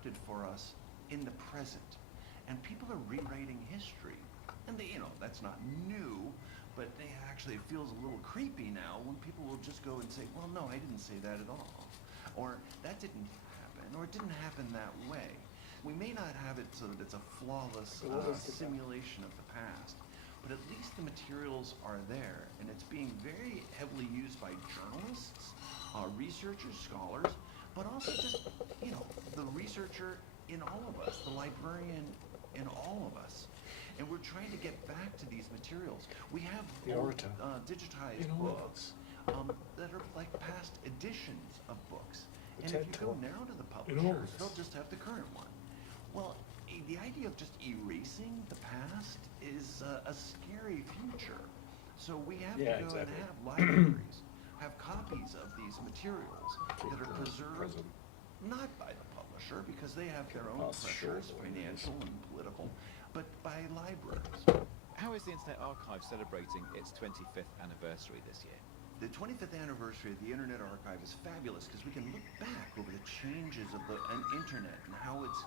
constructed for us in the present. And people are rewriting history. And that's not new, but it feels a little creepy now when people will just go and say, well, no, I didn't say that at all. Or that didn't happen, or it didn't happen that way. We may not have it so that it's a flawless simulation of the past, but at least the materials are there, and it's being very heavily used by journalists, researchers, scholars, but also just, the researcher in all of us, the librarian in all of us. And we're trying to get back to these materials. We have digitized books that are like past editions of books. And if you go now to the publishers, they'll just have the current one. Well, the idea of just erasing the past is a scary future. So we have to go and have libraries, have copies of these materials that are preserved not by the publisher, because they have their own pressures, financial and political, but by libraries. How is the Internet Archive celebrating its 25th anniversary this year? The 25th anniversary of the Internet Archive is fabulous because we can look back over the changes of the internet and how it's,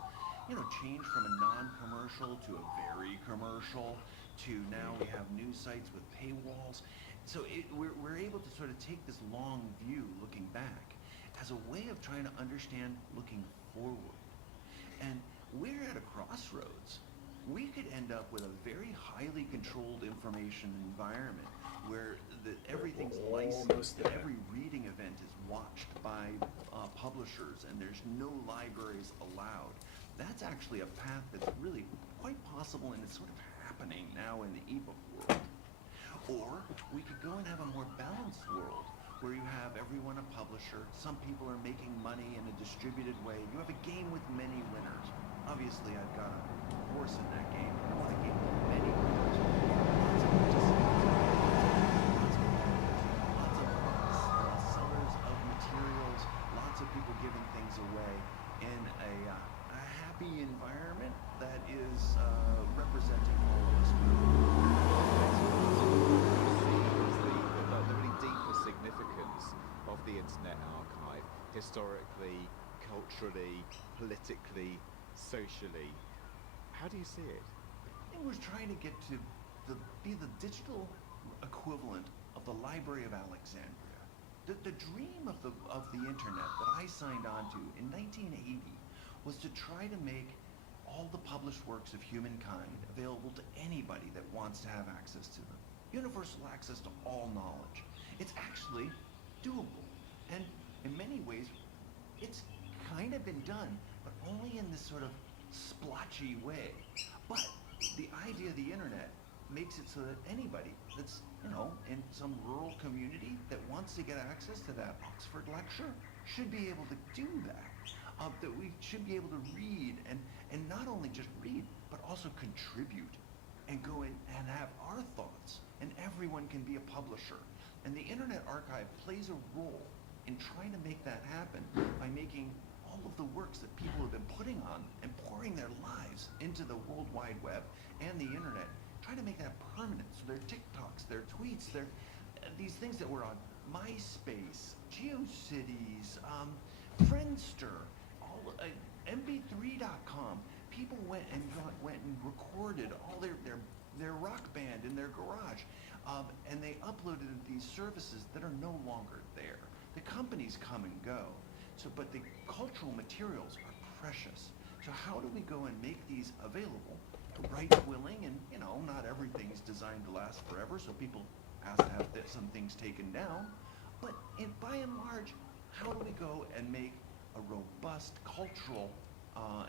changed from a non-commercial to a very commercial to now we have news sites with paywalls. So we're able to sort of take this long view looking back as a way of trying to understand looking forward. And we're at a crossroads. We could end up with a very highly controlled information environment where everything's licensed, every reading event is watched by publishers, and there's no libraries allowed. That's actually a path that's really quite possible, and it's sort of happening now in the ebook world. Or we could go and have a more balanced world where you have everyone a publisher, some people are making money in a distributed way, you have a game with many winners. Obviously, I've got a horse in that game, and I want a game with many winners. Lots of participants, lots of books, sellers of materials, lots of people giving things away in a happy environment that is representing all of us. The really deeper significance of the Internet Archive, historically, culturally, politically, socially. How do you see it? I think we're trying to get to be the digital equivalent of the Library of Alexandria. The dream of the internet that I signed on to in 1980 was to try to make all the published works of humankind available to anybody that wants to have access to them. Universal access to all knowledge. It's actually doable. And in many ways, it's kind of been done, but only in this sort of splotchy way. But the idea of the internet makes it so that anybody that's, in some rural community that wants to get access to that Oxford lecture should be able to do that. That we should be able to read and not only just read, but also contribute and go in and have our thoughts, and everyone can be a publisher. And the Internet Archive plays a role in trying to make that happen by making all of the works that people have been putting on and pouring their lives into the World Wide Web and the internet, trying to make that permanent. So their TikToks, their tweets, their these things that were on MySpace, GeoCities, Friendster, mp3.com. People went and recorded all their rock band in their garage, and they uploaded it to these services that are no longer there. The companies come and go, but the cultural materials are precious. So how do we go and make these available to rights willing? And not everything's designed to last forever, so people have to have some things taken down. But by and large, how do we go and make a robust cultural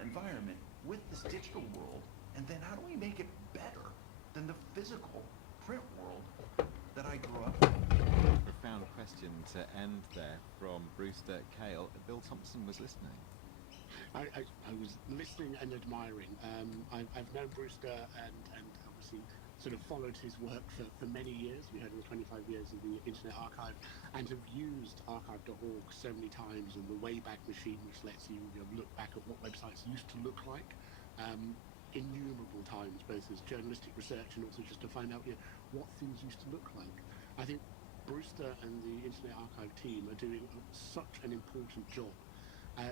environment with this digital world? And then how do we make it better than the physical print world that I grew up in? Profound question to end there from Brewster Kahle. Bill Thompson was listening. I was listening and admiring. I've known Brewster and obviously sort of followed his work for many years. We had over 25 years of the Internet Archive, and have used archive.org so many times, and the Wayback Machine, which lets you, look back at what websites used to look like, innumerable times, both as journalistic research and also just to find out what things used to look like. I think Brewster and the Internet Archive team are doing such an important job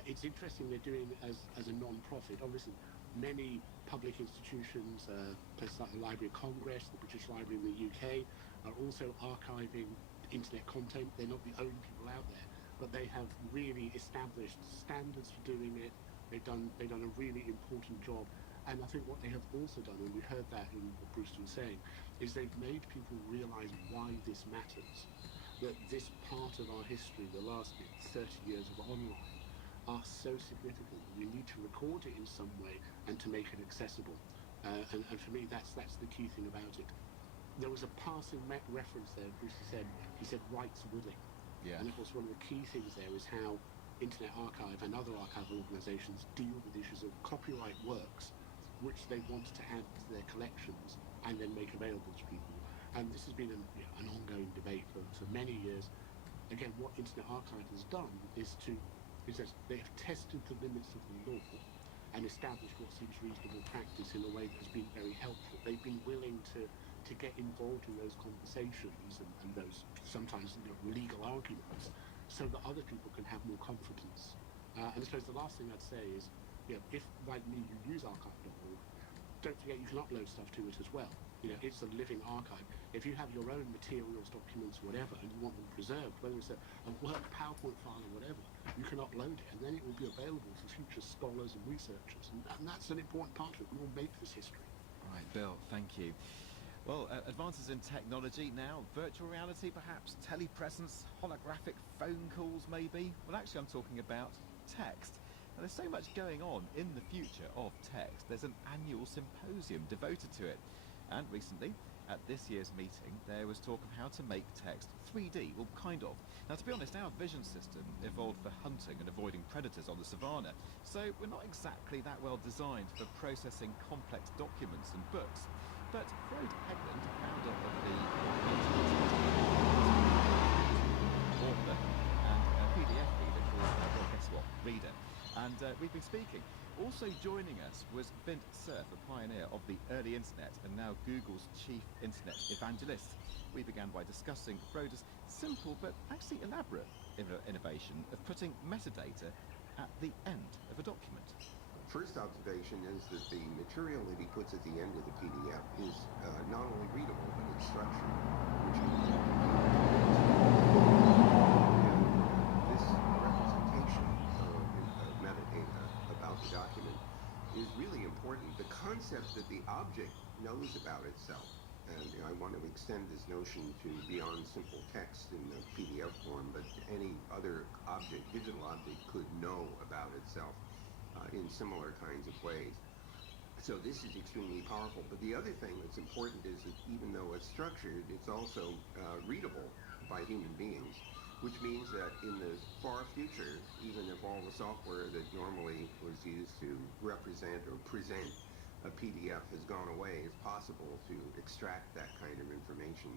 It's interesting they're doing it as a non-profit. Obviously, many public institutions, places like the Library of Congress, the British Library in the UK, are also archiving internet content. They're not the only people out there, but they have really established standards for doing it. They've done a really important job. And I think what they have also done, and we heard that in what Bruce was saying, is they've made people realise why this matters. That this part of our history, the last 30 years of online, are so significant. We need to record it in some way and to make it accessible. And for me, that's the key thing about it. There was a passing reference there. Bruce he said rights willing. Yeah. And of course, one of the key things there is how Internet Archive and other archival organisations deal with issues of copyright works, which they want to add to their collections and then make available to people. And this has been an ongoing debate for many years. Again, what Internet Archive has done is that they have tested the limits of the law and established what seems reasonable practice in a way that has been very helpful. They've been willing to get involved in those conversations and those sometimes legal arguments so that other people can have more confidence. And I suppose the last thing I'd say is, if, like me, you use archive.org, don't forget you can upload stuff to it as well. It's a living archive. If you have your own materials, documents, whatever, and you want them preserved, whether it's a Word, PowerPoint file or whatever, you can upload it, and then it will be available for future scholars and researchers. And that's an important part of it. We all make this history. Right, Bill, thank you. Well, advances in technology now, virtual reality perhaps, telepresence, holographic phone calls maybe. Well, actually I'm talking about text. Now, there's so much going on in the future of text. There's an annual symposium devoted to it. And recently, at this year's meeting, there was talk of how to make text 3D, well, kind of. Now, to be honest, our vision system evolved for hunting and avoiding predators on the savannah, so we're not exactly that well designed for processing complex documents and books. But Frode Hegland, founder of the author and a PDF reader called, well, guess what, Reader. And we've been speaking. Also joining us was Vint Cerf, a pioneer of the early internet and now Google's chief internet evangelist. We began by discussing Frode's simple but actually elaborate innovation of putting metadata at the end of a document. First observation is that the material that he puts at the end of the PDF is not only readable, but it's structured, which is this representation of metadata about the document is really important. The concept that the object knows about itself, and I want to extend this notion to beyond simple text in the PDF form, but any other object, digital object, could know about itself in similar kinds of ways. So this is extremely powerful. But the other thing that's important is that even though it's structured, it's also readable by human beings, which means that in the far future, even if all the software that normally was used to represent or present a PDF has gone away, it's possible to extract that kind of information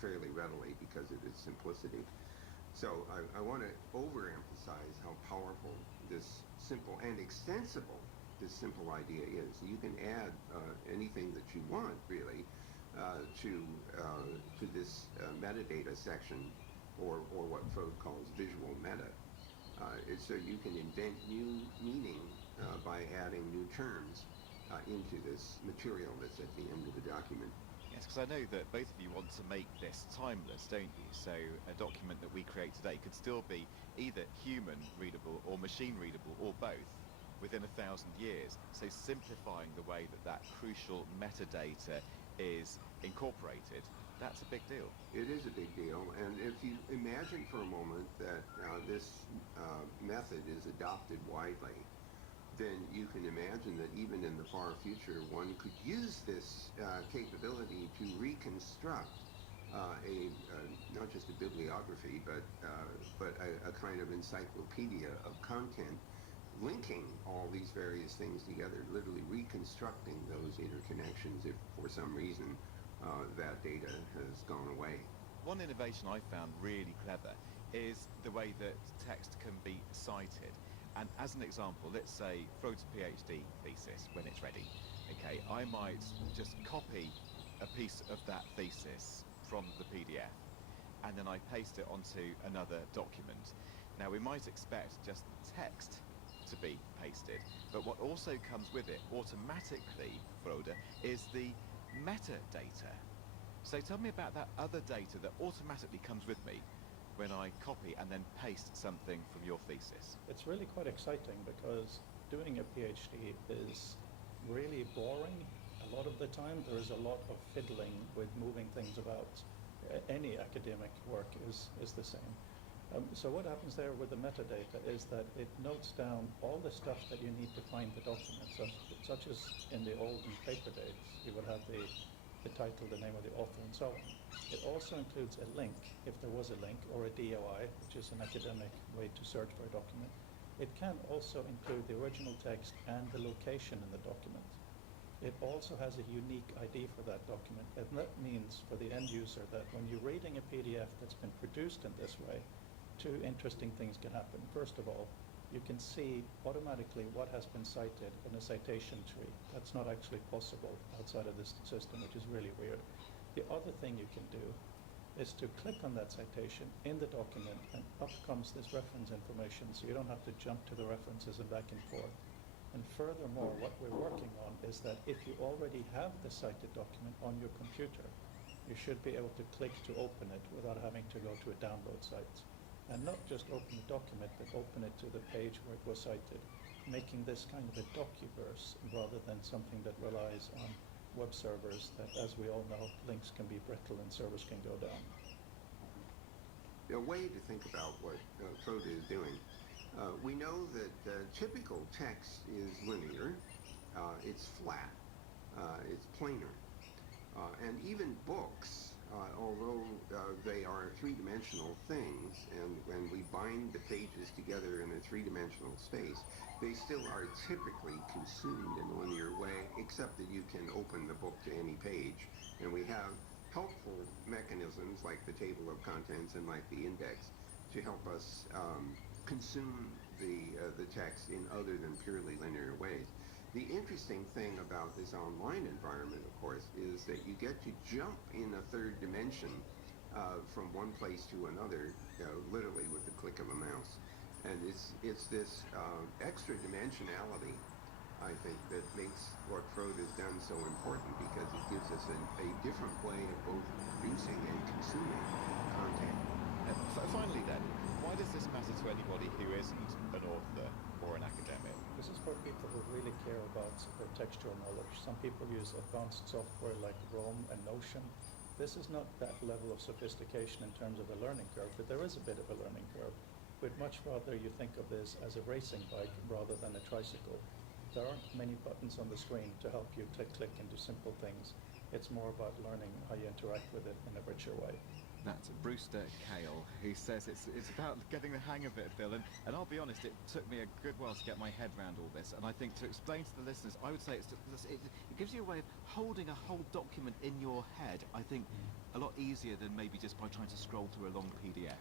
fairly readily because of its simplicity. So I want to overemphasize how powerful this simple and extensible this simple idea is. You can add anything that you want, really, to this metadata section, or what Frode calls visual meta. So you can invent new meaning by adding new terms into this material that's at the end of the document. Yes, because I know that both of you want to make this timeless, don't you? So a document that we create today could still be either human readable or machine readable or both within 1,000 years. So simplifying the way that crucial metadata is incorporated, that's a big deal. It is a big deal, and if you imagine for a moment that this method is adopted widely, then you can imagine that even in the far future, one could use this capability to reconstruct not just a bibliography, but a kind of encyclopedia of content, linking all these various things together, literally reconstructing those interconnections if for some reason that data has gone away. One innovation I found really clever is the way that text can be cited. And as an example, let's say Frode's PhD thesis, when it's ready, okay, I might just copy a piece of that thesis from the PDF, and then I paste it onto another document. Now, we might expect just text to be pasted, but what also comes with it automatically, Frode, is the metadata. So tell me about that other data that automatically comes with me when I copy and then paste something from your thesis. It's really quite exciting because doing a PhD is really boring. A lot of the time there is a lot of fiddling with moving things about. Any academic work is the same. So what happens there with the metadata is that it notes down all the stuff that you need to find the document, such as in the olden paper days, you would have the title, the name of the author, and so on. It also includes a link, if there was a link, or a DOI, which is an academic way to search for a document. It can also include the original text and the location in the document. It also has a unique ID for that document, and that means for the end user that when you're reading a PDF that's been produced in this way, two interesting things can happen. First of all, you can see automatically what has been cited in a citation tree. That's not actually possible outside of this system, which is really weird. The other thing you can do is to click on that citation in the document, and up comes this reference information, so you don't have to jump to the references and back and forth. And furthermore, what we're working on is that if you already have the cited document on your computer, you should be able to click to open it without having to go to a download site. And not just open the document, but open it to the page where it was cited, making this kind of a docuverse rather than something that relies on web servers that, as we all know, links can be brittle and servers can go down. A way to think about what Frode is doing. We know that typical text is linear, it's flat, it's planar, and even books, although they are three-dimensional things, and when we bind the pages together in a three-dimensional space, they still are typically consumed in a linear way, except that you can open the book to any page, and we have helpful mechanisms like the table of contents and like the index to help us consume the text in other than purely linear ways. The interesting thing about this online environment, of course, is that you get to jump in a third dimension from one place to another, literally with the click of a mouse. And it's this extra dimensionality, I think, that makes what Frode has done so important, because it gives us a different way of both producing and consuming content. Finally then, why does this matter to anybody who isn't an author or an academic? This is for people who really care about their textual knowledge. Some people use advanced software like Roam and Notion. This is not that level of sophistication in terms of a learning curve, but there is a bit of a learning curve. We'd much rather you think of this as a racing bike rather than a tricycle. There aren't many buttons on the screen to help you click and do simple things. It's more about learning how you interact with it in a richer way. That's Brewster Kahle, who says it's about getting the hang of it, Phil. And I'll be honest, it took me a good while to get my head around all this. And I think to explain to the listeners, I would say it gives you a way of holding a whole document in your head, I think, a lot easier than maybe just by trying to scroll through a long PDF.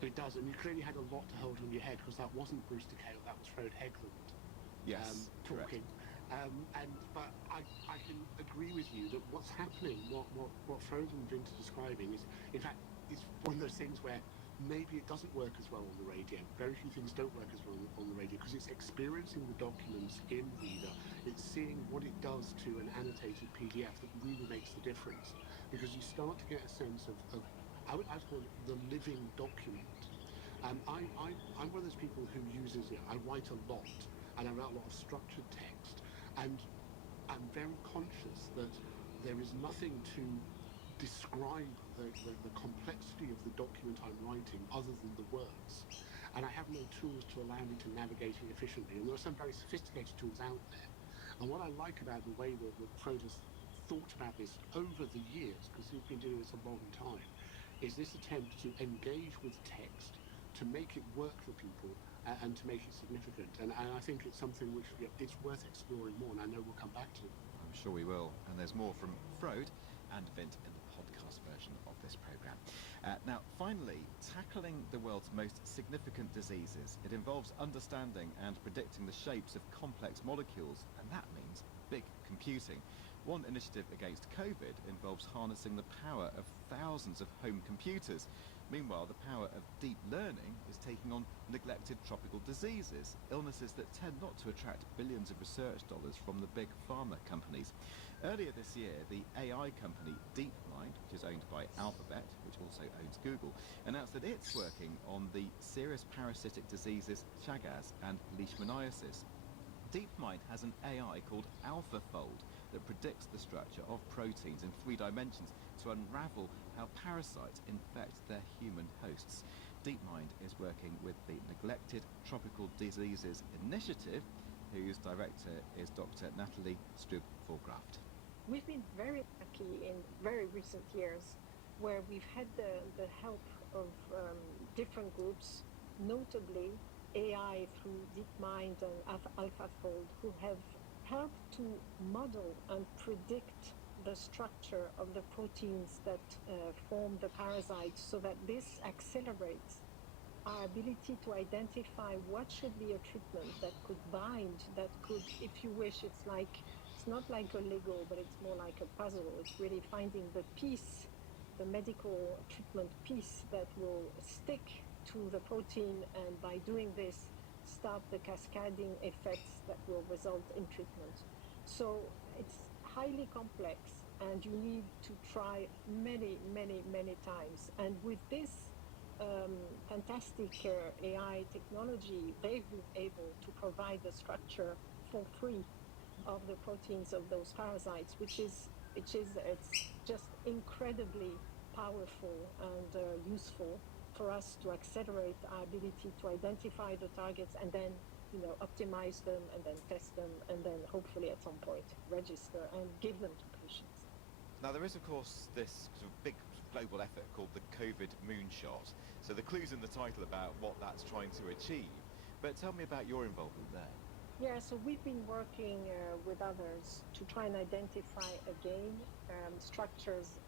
It does, and you clearly had a lot to hold on your head, because that wasn't Brewster Kahle, that was Frode Hägglund. Yes, talking. But I can agree with you that what's happening, what Frode and Vint are describing is, in fact, it's one of those things where maybe it doesn't work as well on the radio. Very few things don't work as well on the radio, because it's experiencing the documents in Reader. It's seeing what it does to an annotated PDF that really makes the difference, because you start to get a sense of I'd call it the living document. I'm one of those people who uses it. I write a lot, and I write a lot of structured text, and I'm very conscious that there is nothing to describe the complexity of the document I'm writing other than the words. And I have no tools to allow me to navigate it efficiently. And there are some very sophisticated tools out there. And what I like about the way that Frode has thought about this over the years, because he's been doing this a long time, is this attempt to engage with text, to make it work for people, and to make it significant. And I think it's something which it's worth exploring more, and I know we'll come back to. I'm sure we will. And there's more from Frode and Vint in the podcast version of this programme. Now, finally, tackling the world's most significant diseases. It involves understanding and predicting the shapes of complex molecules, and that means big computing. One initiative against COVID involves harnessing the power of thousands of home computers. Meanwhile, the power of deep learning is taking on neglected tropical diseases, illnesses that tend not to attract billions of research dollars from the big pharma companies. Earlier this year, the AI company DeepMind, which is owned by Alphabet, which also owns Google, announced that it's working on the serious parasitic diseases Chagas and Leishmaniasis. DeepMind has an AI called AlphaFold that predicts the structure of proteins in 3 dimensions to unravel how parasites infect their human hosts. DeepMind is working with the Neglected Tropical Diseases Initiative, whose director is Dr. Natalie Strub-Voorgraft. We've been very lucky in very recent years where we've had the help of different groups, notably AI through DeepMind and AlphaFold, who have helped to model and predict the structure of the proteins that form the parasites, so that this accelerates our ability to identify what should be a treatment that could bind, that could, if you wish, it's not like a Lego, but it's more like a puzzle. It's really finding the piece, the medical treatment piece that will stick to the protein, and by doing this, start the cascading effects that will result in treatment. So it's highly complex, and you need to try many, many, many times. And with this fantastic AI technology, they've been able to provide the structure for free of the proteins of those parasites, which is it's just incredibly powerful and useful for us to accelerate our ability to identify the targets and then optimize them and then test them and then hopefully at some point register and give them to patients. Now, there is, of course, this sort of big global effort called the COVID Moonshot. So the clue's in the title about what that's trying to achieve. But tell me about your involvement there. Yeah, so we've been working with others to try and identify again structures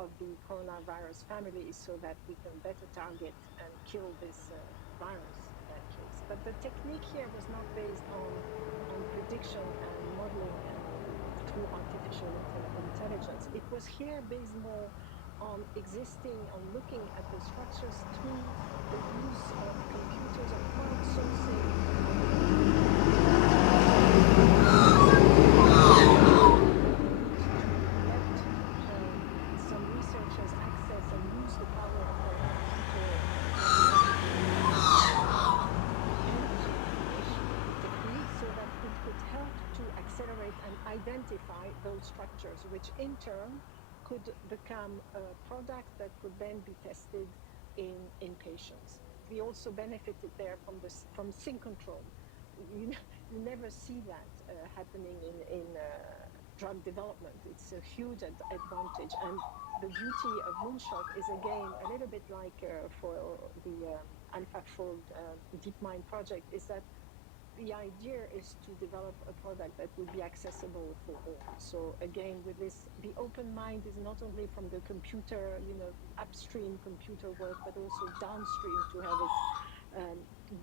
of the coronavirus family so that we can better target and kill this virus in that case. But the technique here was not based on prediction and modeling and through artificial intelligence. It was here based more on looking at the structures through the use of computers and crowdsourcing. Some researchers access and use the power of their technique so that it could help to accelerate and identify those structures, which in turn could become a product that could then be tested in patients. We also benefited there from sync control. You never see that happening in drug development. It's a huge advantage, and the beauty of Moonshot is again a little bit like for the AlphaFold DeepMind project, is that the idea is to develop a product that would be accessible for all. So again, with this, the open mind is not only from the computer, upstream computer work, but also downstream to have it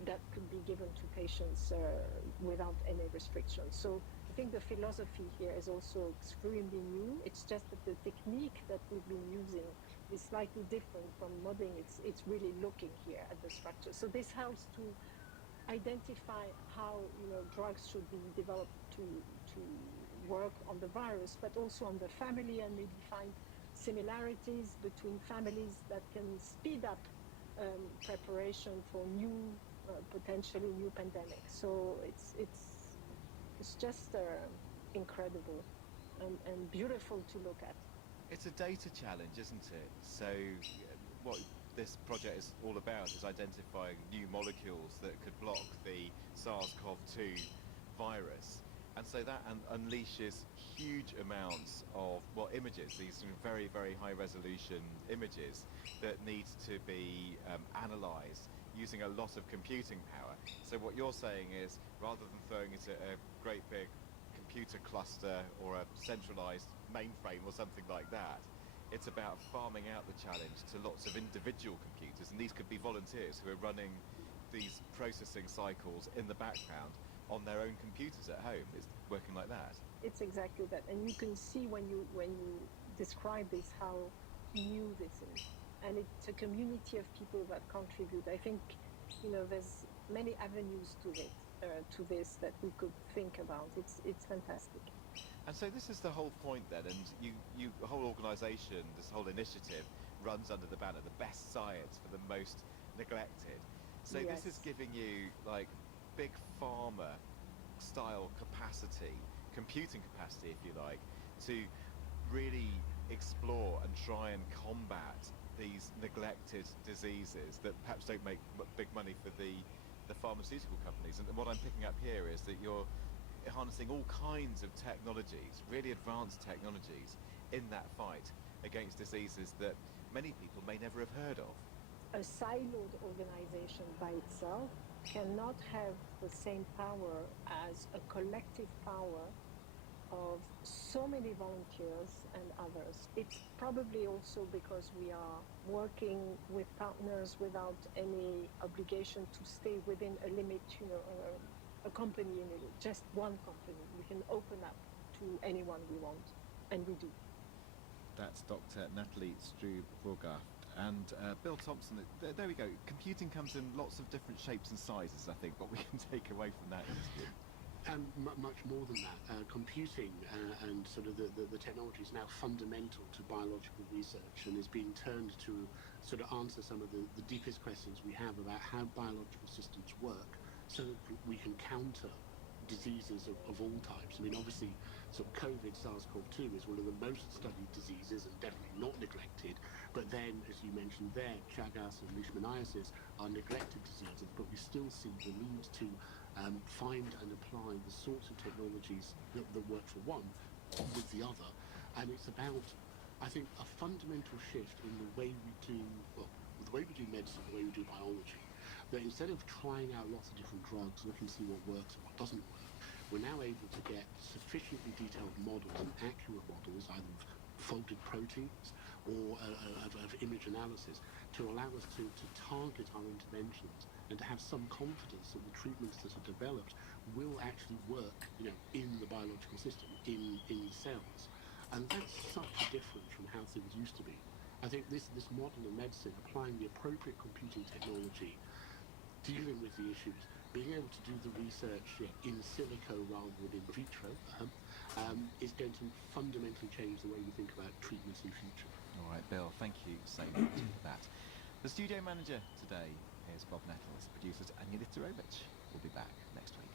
that could be given to patients without any restrictions. So I think the philosophy here is also extremely new. It's just that the technique that we've been using is slightly different from modeling. It's really looking here at the structure. So this helps to identify how drugs should be developed to work on the virus, but also on the family, and maybe find similarities between families that can speed up preparation for potentially new pandemics. So it's just incredible and beautiful to look at. It's a data challenge, isn't it? So what this project is all about is identifying new molecules that could block the SARS-CoV-2 virus. And so that unleashes huge amounts of, images, these very, very high resolution images that need to be analysed using a lot of computing power. So what you're saying is, rather than throwing it at a great big computer cluster or a centralised mainframe or something like that, it's about farming out the challenge to lots of individual computers, and these could be volunteers who are running these processing cycles in the background on their own computers at home. It's working like that. It's exactly that, and you can see when you describe this how new this is. and it's a community of people that contribute. I think, there's many avenues to this that we could think about. It's fantastic. And so this is the whole point then, and the whole organisation, this whole initiative runs under the banner, the best science for the most neglected. So Yes. this is giving you like big pharma style capacity, computing capacity if you like, to really explore and try and combat these neglected diseases that perhaps don't make big money for the pharmaceutical companies. And what I'm picking up here is that you're harnessing all kinds of technologies, really advanced technologies, in that fight against diseases that many people may never have heard of. A siloed organization by itself cannot have the same power as a collective power of so many volunteers and others. It's probably also because we are working with partners without any obligation to stay within a limit, a company, just one company. We can open up to anyone we want, and we do. That's Dr. Nathalie Struve-Vorgaard and Bill Thompson. There we go. Computing comes in lots of different shapes and sizes, I think, what we can take away from that interview. Much more than that. Computing and sort of the technology is now fundamental to biological research and is being turned to sort of answer some of the deepest questions we have about how biological systems work so that we can counter diseases of all types. I mean, obviously, sort of COVID, SARS-CoV-2 is one of the most studied diseases and definitely not neglected. But then, as you mentioned there, Chagas and Leishmaniasis are neglected diseases, but we still see the need to find and apply the sorts of technologies that work for one with the other. And it's about, I think, a fundamental shift in the way we do, the way we do medicine, the way we do biology. That instead of trying out lots of different drugs, look and see what works and what doesn't work, we're now able to get sufficiently detailed models and accurate models, either of folded proteins or of image analysis, to allow us to target our interventions and to have some confidence that the treatments that are developed will actually work, in the biological system, in the cells. And that's such a difference from how things used to be. I think this model of medicine, applying the appropriate computing technology, dealing with the issues, being able to do the research in silico rather than in vitro, is going to fundamentally change the way we think about treatments in future. All right, Bill, thank you so much for that. The studio manager today is Bob Nettles, producers Anya Literovich. We'll be back next week.